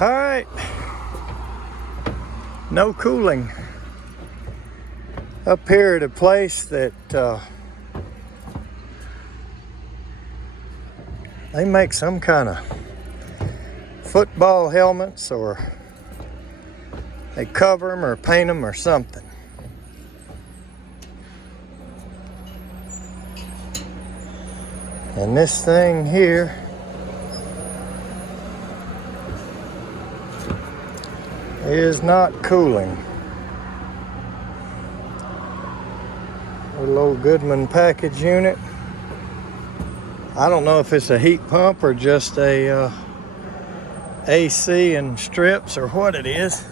All right, no cooling up here at a place that they make some kind of football helmets, or they cover them or paint them or something. And this thing here is not cooling. Little old Goodman package unit. I don't know if it's a heat pump or just a AC and strips or what it is.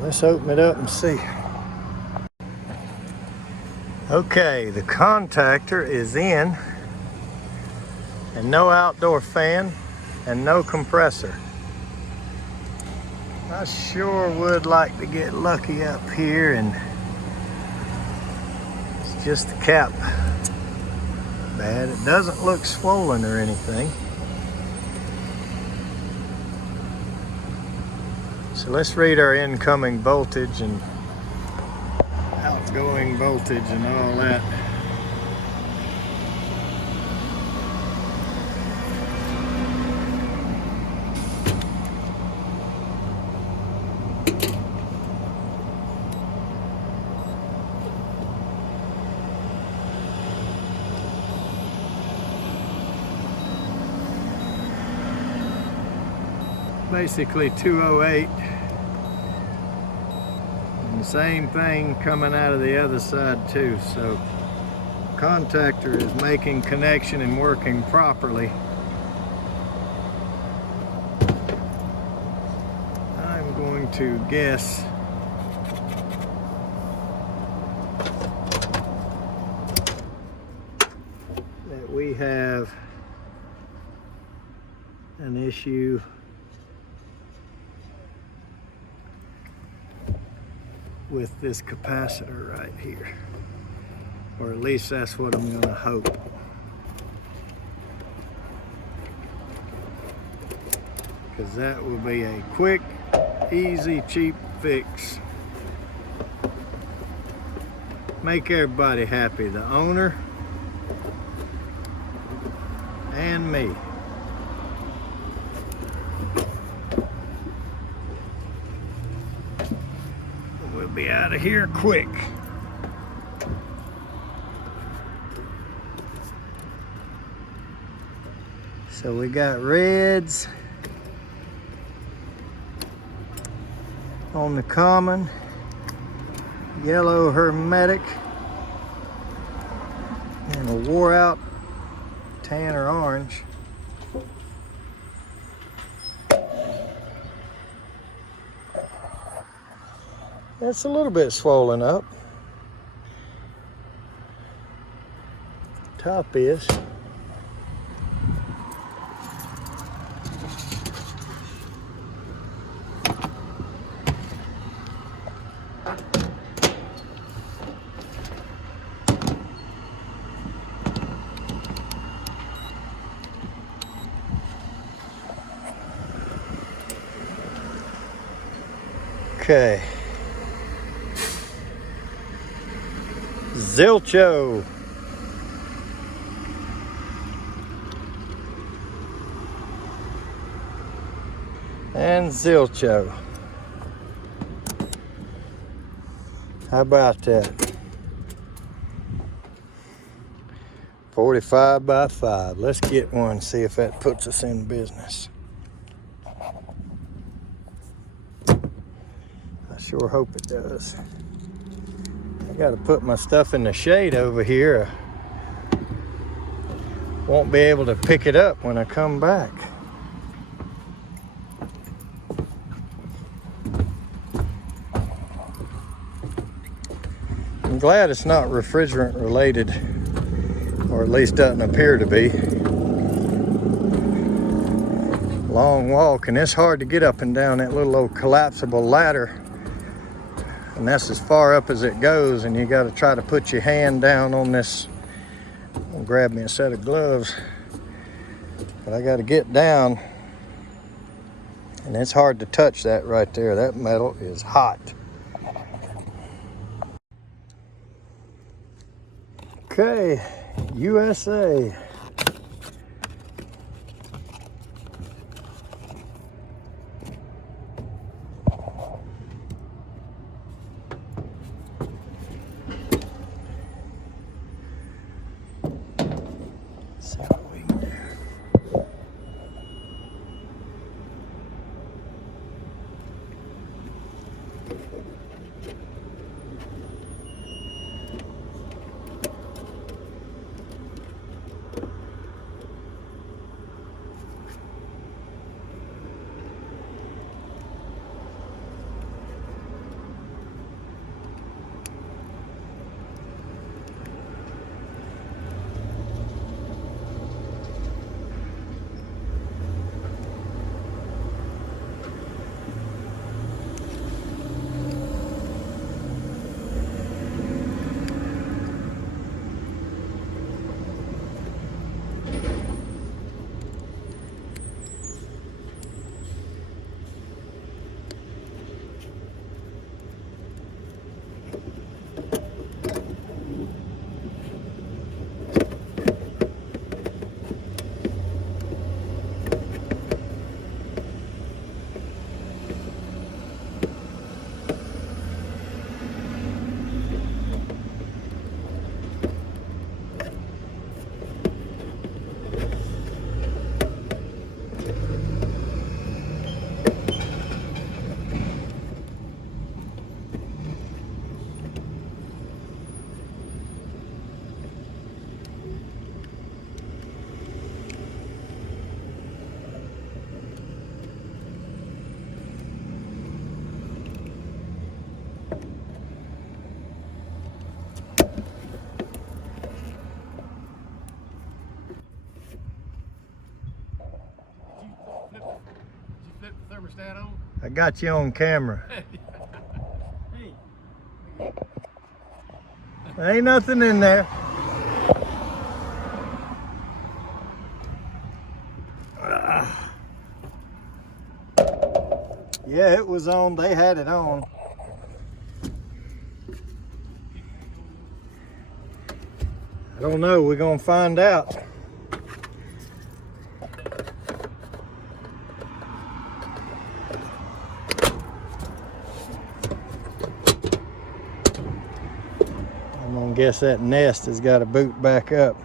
Let's open it up and see. Okay, the contactor is in, and no outdoor fan and no compressor. I sure would like to get lucky up here and it's just the cap bad. It doesn't look swollen or anything. So let's read our incoming voltage and outgoing voltage and all that. Basically 208. And the same thing coming out of the other side too. So contactor is making connection and working properly. I'm going to guess that we have an issue with this capacitor right here, or at least that's what I'm going to hope. Because that will be a quick, easy, cheap fix. Make everybody happy, the owner and me. Be out of here quick. So we got reds on the common, yellow hermetic, and a wore out tan or orange. It's a little bit swollen up. Top is. Okay. Zilcho. And Zilcho. How about that? 45 by 5. Let's get one, see if that puts us in business. I sure hope it does. I gotta put my stuff in the shade over here. Won't be able to pick it up when I come back. I'm glad it's not refrigerant related, or at least doesn't appear to be. Long walk, and it's hard to get up and down that little old collapsible ladder. And that's as far up as it goes, and you got to try to put your hand down on this. I'll grab me a set of gloves. But I got to get down, and it's hard to touch that right there. That metal is hot. Okay, USA. I got you on camera. There ain't nothing in there. Yeah, it was on. They had it on. I don't know. We're gonna find out. I'm gonna guess that nest has got to boot back up.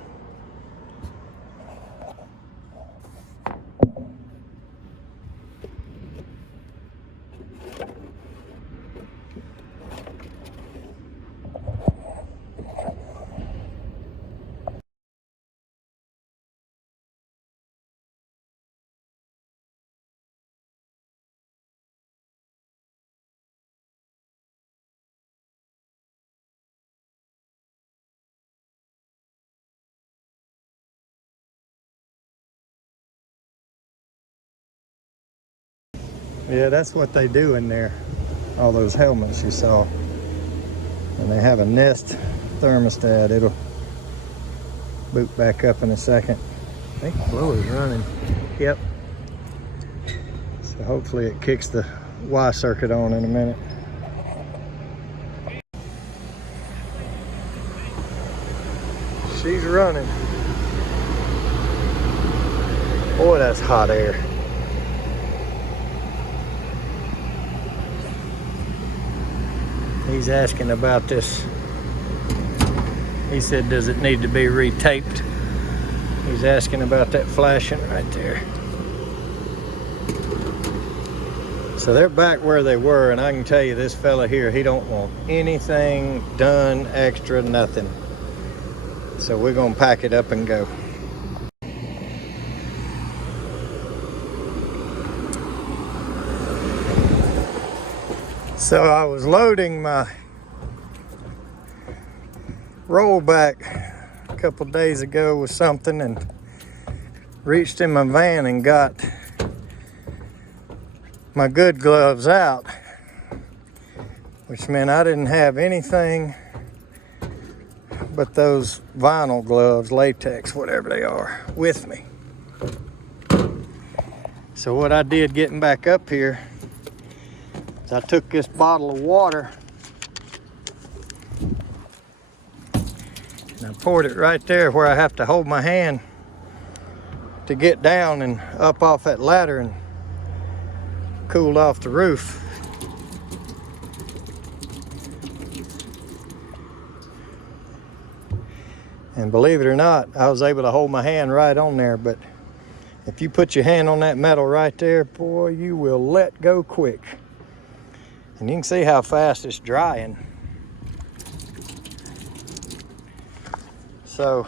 Yeah, that's what they do in there. All those helmets you saw. And they have a nest thermostat. It'll boot back up in a second. I think the blower's running. Yep. So hopefully it kicks the Y circuit on in a minute. She's running. Boy, that's hot air. He's asking about this. He said, does it need to be retaped? He's asking about that flashing right there. So they're back where they were, and I can tell you this fella here, he don't want anything done extra, nothing. So we're gonna pack it up and go. So I was loading my rollback a couple days ago with something and reached in my van and got my good gloves out, which meant I didn't have anything but those vinyl gloves, latex, whatever they are, with me. So what I did getting back up here is I took this bottle of water and I poured it right there where I have to hold my hand to get down and up off that ladder, and cooled off the roof. And believe it or not, I was able to hold my hand right on there, but if you put your hand on that metal right there, boy, you will let go quick. And you can see how fast it's drying. So,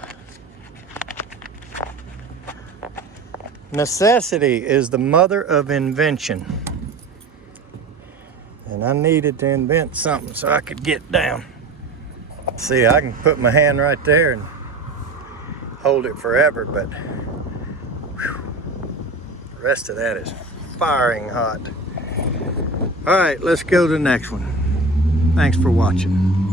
necessity is the mother of invention. And I needed to invent something so I could get down. See, I can put my hand right there and hold it forever, but whew, the rest of that is firing hot. All right, let's go to the next one. Thanks for watching.